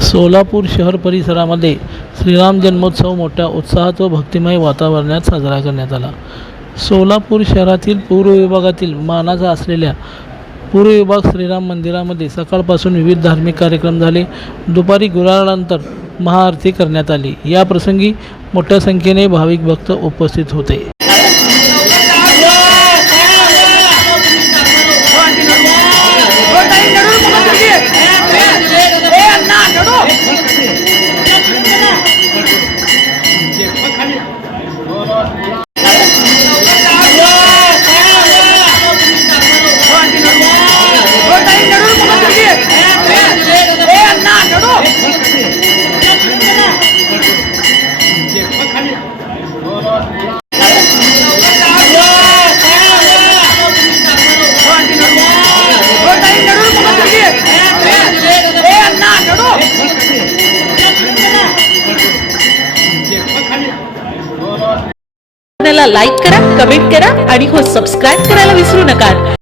सोलापूर शहर परिसरामध्ये श्रीराम जन्मोत्सव मोठ्या उत्साहात व भक्तिमय वातावरणात साजरा करण्यात आला. सोलापूर शहरातील पूर्व विभागातील मानाचा असलेल्या पूर्व विभाग श्रीराम मंदिरामध्ये सकाळपासून विविध धार्मिक कार्यक्रम झाले. दुपारी गुराळानंतर महाआरती या प्रसंगी मोठ्या संख्येने भाविक भक्त उपस्थित होते चॅनलला लाईक करा कमेंट करा आणि हो सबस्क्राईब करायला विसरू नका.